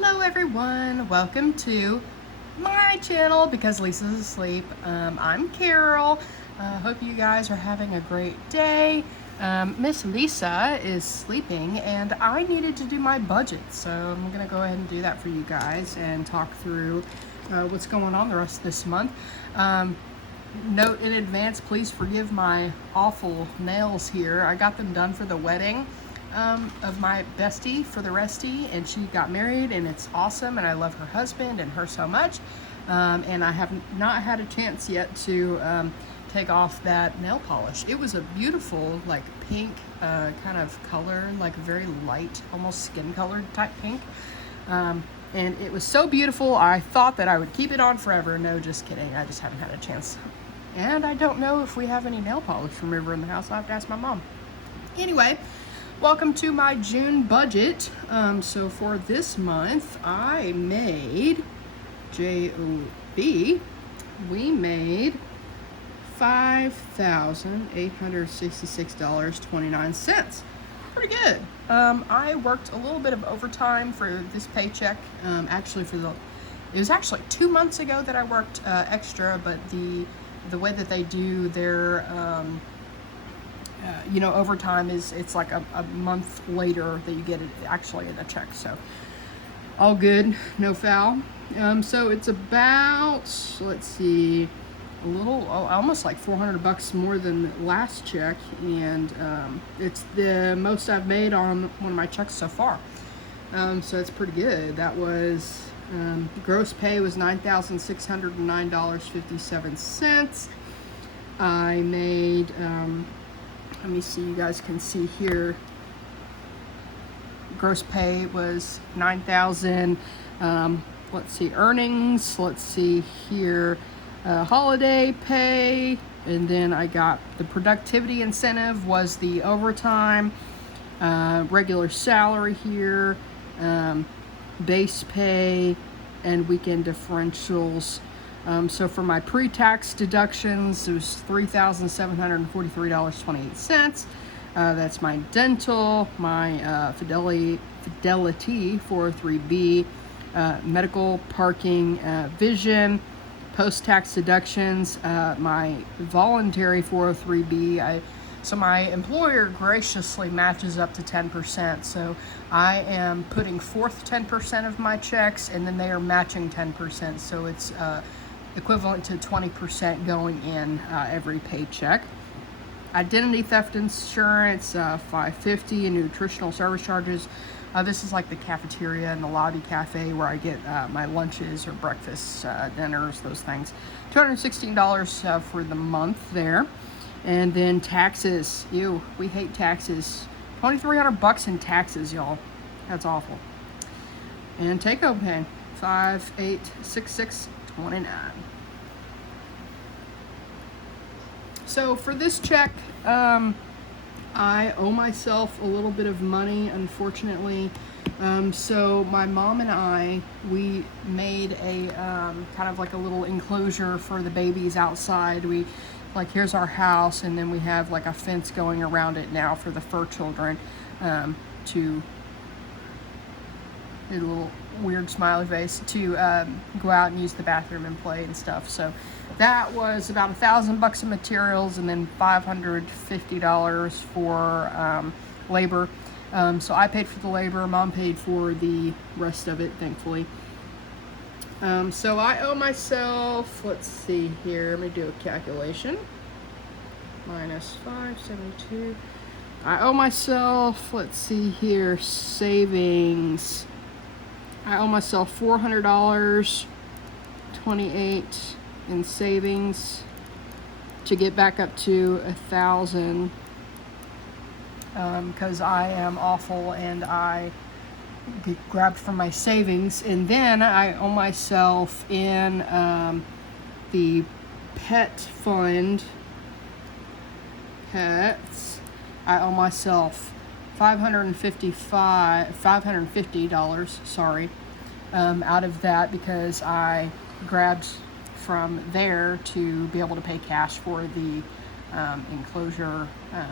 Hello everyone, welcome to my channel because Lisa's asleep. I'm Carol. Hope you guys are having a great day. Miss Lisa is sleeping and I needed to do my budget, so I'm gonna go ahead and do that for you guys and talk through what's going on the rest of this month. Note in advance, please forgive my awful nails here. I got them done for the wedding of my bestie for the restie, and she got married and it's awesome and I love her husband and her so much, and I have not had a chance yet to take off that nail polish. It was a beautiful like pink kind of color, like very light, almost skin colored type pink, and it was so beautiful I thought that I would keep it on forever. No, just kidding, I just haven't had a chance, and I don't know if we have any nail polish remover in the house. I'll have to ask my mom. Anyway, welcome to my June budget. So for this month, I made, J-O-B, we made $5,866.29. Pretty good. I worked a little bit of overtime for this paycheck. Actually, it was actually 2 months ago that I worked extra, but the way that they do their overtime is it's like a month later that you get it actually in a check. So all good, no foul. So it's about, let's see, almost like $400 more than last check, and it's the most I've made on one of my checks so far. So it's pretty good. That was gross pay was $9,609.57. I made let me see, you guys can see here, gross pay was $9,000. Let's see, earnings, let's see here, holiday pay, and then I got the productivity incentive was the overtime, regular salary here, base pay, and weekend differentials. So for my pre-tax deductions, it was $3,743.28. That's my dental, my Fidelity 403B, medical, parking, vision, post-tax deductions, my voluntary 403B. So my employer graciously matches up to 10%. So I am putting forth 10% of my checks, and then they are matching 10%. So it's equivalent to 20% going in every paycheck. Identity theft insurance, $550, and nutritional service charges. This is like the cafeteria and the lobby cafe where I get my lunches or breakfasts, dinners, those things. $216 for the month there. And then taxes. Ew, we hate taxes. $2,300 in taxes, y'all. That's awful. And take-home pay, $5,866.29. So for this check, I owe myself a little bit of money, unfortunately. So my mom and I, we made a kind of like a little enclosure for the babies outside. Here's our house, and then we have like a fence going around it now for the fur children to, a little weird smiley face, to go out and use the bathroom and play and stuff. So that was about $1,000 in materials, and then $550 for labor. So I paid for the labor, Mom paid for the rest of it, thankfully. So I owe myself, let's see here, let me do a calculation. Minus 572. I owe myself, let's see here, savings. I owe myself $400.28 in savings to get back up to 1,000, because I am awful and I grabbed from my savings. And then I owe myself in the pet fund, pets, I owe myself $550, sorry, out of that, because I grabbed from there to be able to pay cash for the enclosure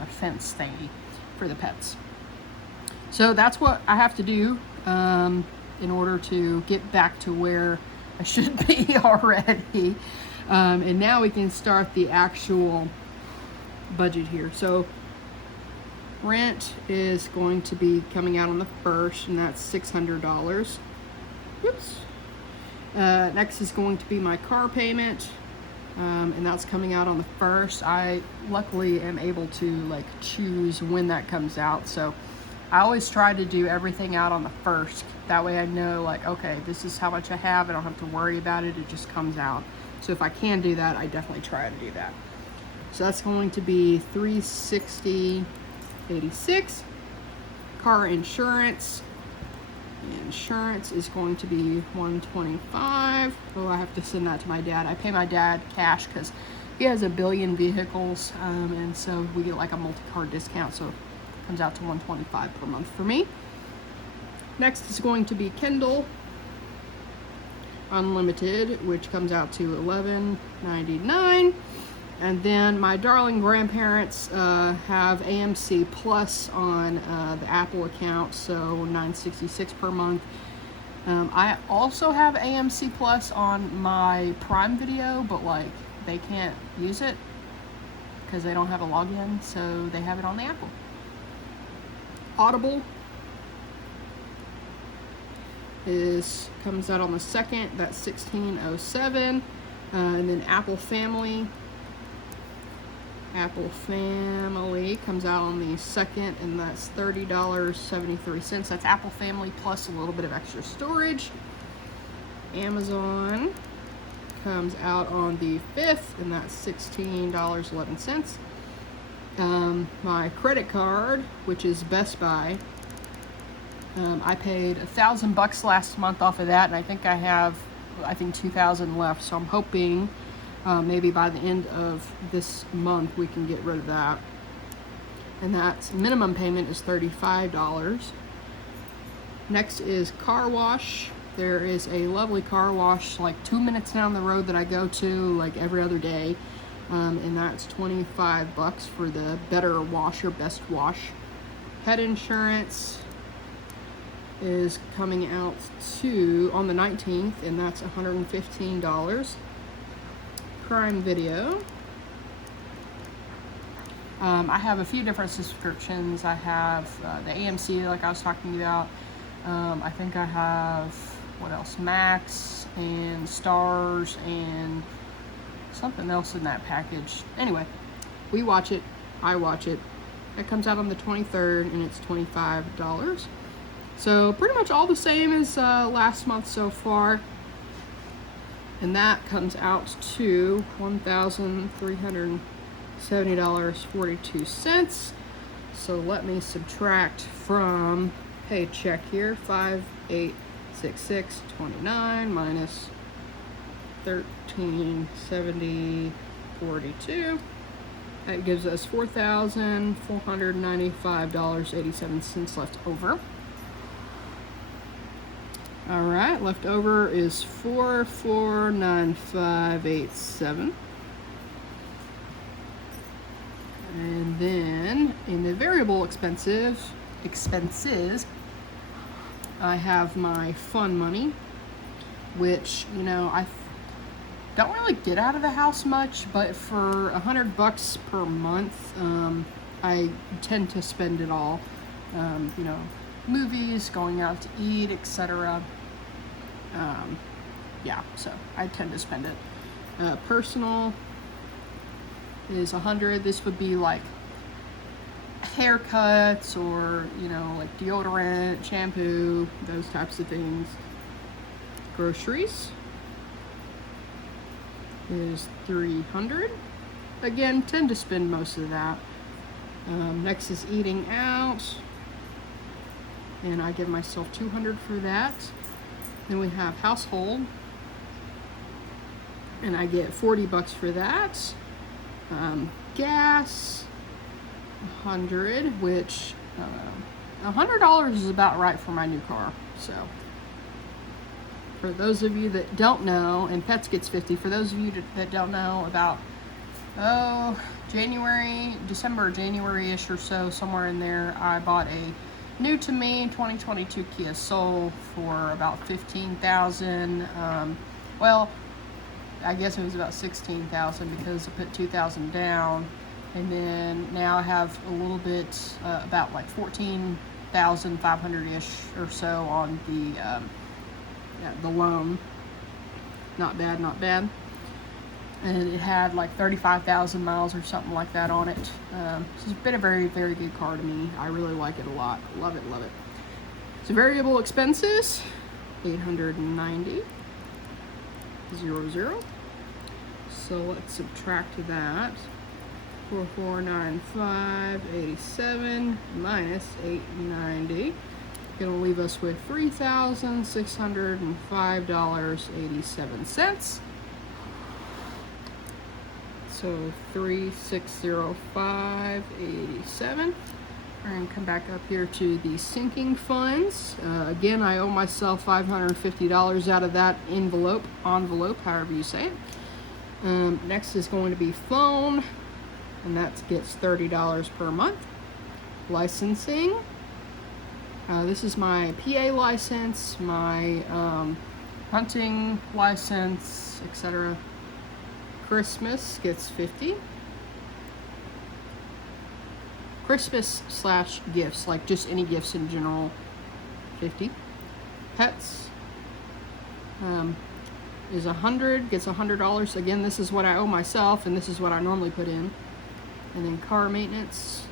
fence thingy for the pets. So that's what I have to do. in order to get back to where I should be already. And now we can start the actual budget here. So rent is going to be coming out on the 1st, and that's $600. Whoops. Next is going to be my car payment, and that's coming out on the 1st. I luckily am able to like choose when that comes out, so I always try to do everything out on the 1st. That way I know, like, okay, this is how much I have. I don't have to worry about it. It just comes out. So if I can do that, I definitely try to do that. So that's going to be $360.86. Car insurance. Insurance is going to be $125. Oh, I have to send that to my dad. I pay my dad cash because he has a billion vehicles, and so we get like a multi-car discount. So comes out to $125 per month for me. Next is going to be Kindle Unlimited, which comes out to $11.99. And then my darling grandparents have AMC Plus on the Apple account, so $9.66 per month. I also have AMC Plus on my Prime Video, but like they can't use it because they don't have a login, so they have it on the Apple. Audible comes out on the 2nd, that's $16.07. And then Apple Family comes out on the 2nd, and that's $30.73. That's Apple Family plus a little bit of extra storage. Amazon comes out on the 5th, and that's $16.11. My credit card, which is Best Buy, I paid $1,000 last month off of that, and I think I have, $2,000 left. So I'm hoping maybe by the end of this month we can get rid of that. And that's minimum payment is $35. Next is car wash. There is a lovely car wash like 2 minutes down the road that I go to like every other day. And that's $25 for the better wash or best wash. Head insurance is coming out on the 19th, and that's $115. Prime Video. I have a few different subscriptions. I have the AMC, like I was talking about. I think I have, what else? Max and Stars and something else in that package. Anyway, we watch it. I watch it. It comes out on the 23rd, and it's $25. So pretty much all the same as last month so far. And that comes out to $1,370.42. So let me subtract from paycheck here, $5,866.29 minus $1,370.42. That gives us $4,495.87 left over. All right, left over is $4,495.87. And then in the variable expenses, I have my fun money, which, I don't really get out of the house much, but for $100 per month, I tend to spend it all. Movies, going out to eat, etc. So I tend to spend it. Personal is $100. This would be like haircuts or, like deodorant, shampoo, those types of things. Groceries is $300. Again, tend to spend most of that. Next is eating out, and I give myself $200 for that. Then we have household, and I get $40 for that. Gas, $100, which $100 is about right for my new car. So for those of you that don't know, and Pets gets 50, for those of you that don't know, about January-ish or so, somewhere in there, I bought a new to me 2022 Kia Soul for about $15,000. Well, I guess it was about $16,000 because I put $2,000 down, and then now I have a little bit, about like $14,500-ish or so on the loan. Not bad, not bad. And it had like 35,000 miles or something like that on it. So it's been a very, very good car to me. I really like it a lot. Love it, love it. So variable expenses, $890.00. So let's subtract that. 4,495.87 minus 890. Gonna leave us with $3,605.87. So 3,605.87. We're gonna come back up here to the sinking funds. Again, I owe myself $550 out of that envelope, however you say it. Next is going to be phone, and that gets $30 per month. Licensing. This is my PA license, my hunting license, etc. Christmas gets $50. Christmas / gifts, like just any gifts in general, $50. Pets is $100, gets $100. Again, this is what I owe myself, and this is what I normally put in. And then car maintenance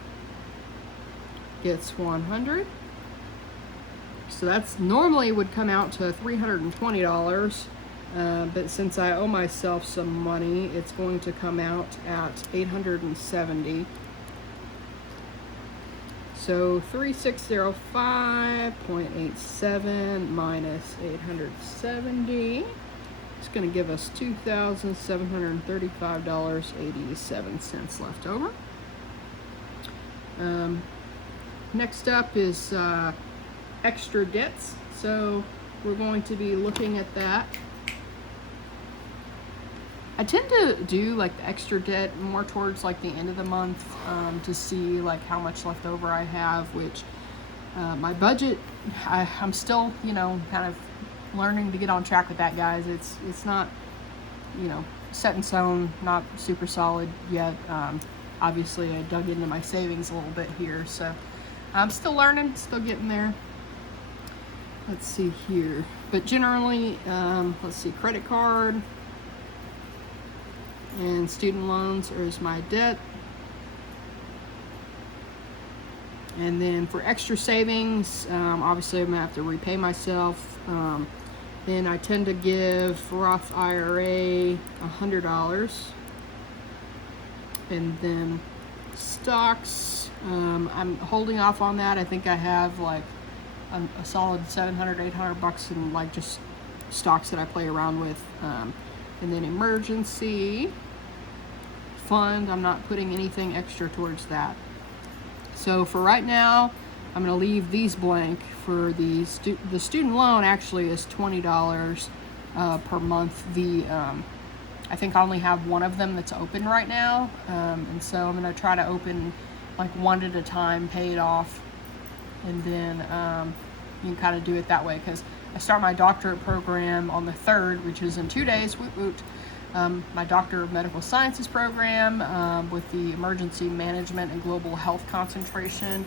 gets $100. So that's normally would come out to $320. But since I owe myself some money, it's going to come out at $870. So 3,605.87 minus 870 is going to give us $2,735.87 left over. Next up is extra debts. So we're going to be looking at that. I tend to do like the extra debt more towards like the end of the month, to see like how much left over I have, which my budget, I'm still, kind of learning to get on track with that, guys. It's not, set in stone, not super solid yet. Obviously I dug into my savings a little bit here, so I'm still learning, still getting there. Let's see here. But generally, let's see, credit card and student loans is my debt. And then for extra savings, obviously I'm gonna have to repay myself. Then I tend to give Roth IRA $100. And then stocks, I'm holding off on that. I think I have like a solid $700-800 in like just stocks that I play around with. And then emergency fund, I'm not putting anything extra towards that. So for right now, I'm going to leave these blank. For the student loan actually is $20 per month. I think I only have one of them that's open right now, and so I'm going to try to open like one at a time, pay it off, and then you can kind of do it that way, because I start my doctorate program on the 3rd, which is in 2 days. Woot woot. My Doctor of Medical Sciences program with the Emergency Management and Global Health concentration.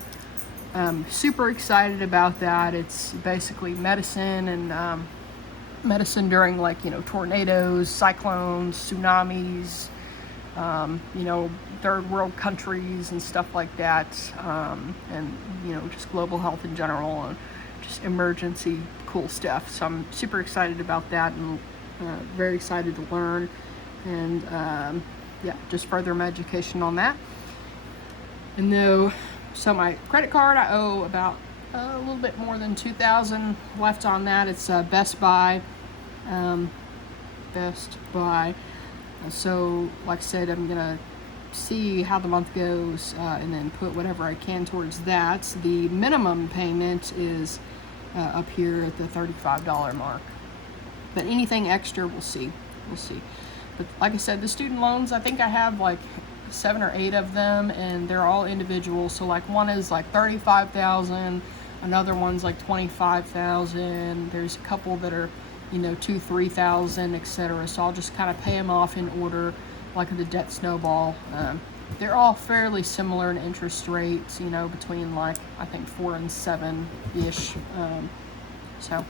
Super excited about that. It's basically medicine and medicine during like, tornadoes, cyclones, tsunamis, third world countries and stuff like that. And, just global health in general and just emergency cool stuff. So I'm super excited about that, and very excited to learn, and just further my education on that. And so my credit card, I owe about a little bit more than $2,000 left on that. It's Best Buy. So like I said, I'm gonna see how the month goes, and then put whatever I can towards that. The minimum payment is up here at the $35 mark. But anything extra, we'll see. But like I said, the student loans, I think I have like 7 or 8 of them, and they're all individual. So like one is like $35,000, Another one's like 25,000. There's a couple that are, you know, 2, 3,000, etc. So I'll just kind of pay them off in order, like the debt snowball. They're all fairly similar in interest rates, you know, between like I think 4 and 7-ish. So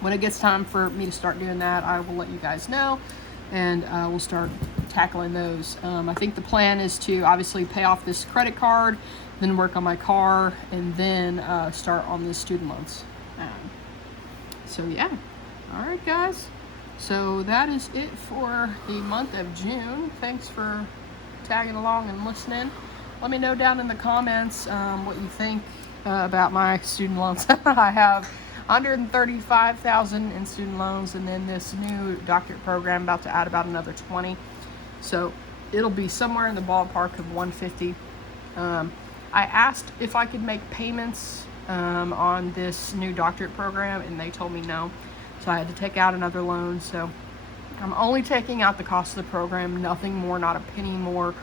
when it gets time for me to start doing that, I will let you guys know, and we'll start tackling those. I think the plan is to obviously pay off this credit card, then work on my car, and then start on the student loans. So yeah, all right guys, so that is it for the month of June. Thanks for tagging along and listening. Let me know down in the comments what you think about my student loans. I have 135,000 in student loans, and then this new doctorate program about to add about another 20. So it'll be somewhere in the ballpark of 150. I asked if I could make payments on this new doctorate program, and they told me no. So I had to take out another loan. So I'm only taking out the cost of the program, nothing more, not a penny more.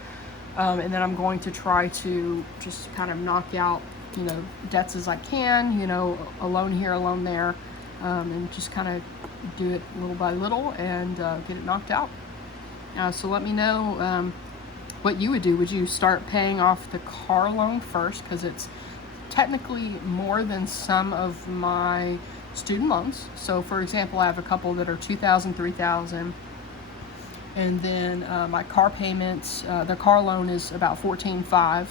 And then I'm going to try to just kind of knock out, you know, debts as I can, you know, a loan here, a loan there, and just kind of do it little by little and get it knocked out. So let me know what you would do. Would you start paying off the car loan first, because it's technically more than some of my student loans? So for example, I have a couple that are 2,000, 3,000, and then my car payments, the car loan is about 14,500.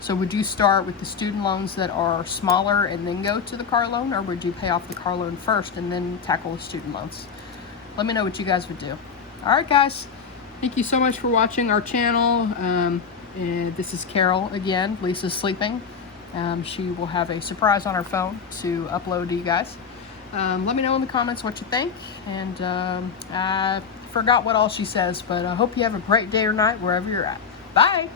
So would you start with the student loans that are smaller and then go to the car loan, or would you pay off the car loan first and then tackle the student loans? Let me know what you guys would do. All right guys, thank you so much for watching our channel. And this is Carol again. Lisa's sleeping. She will have a surprise on her phone to upload to you guys. Let me know in the comments what you think, and I forgot what all she says, but I hope you have a great day or night wherever you're at. Bye!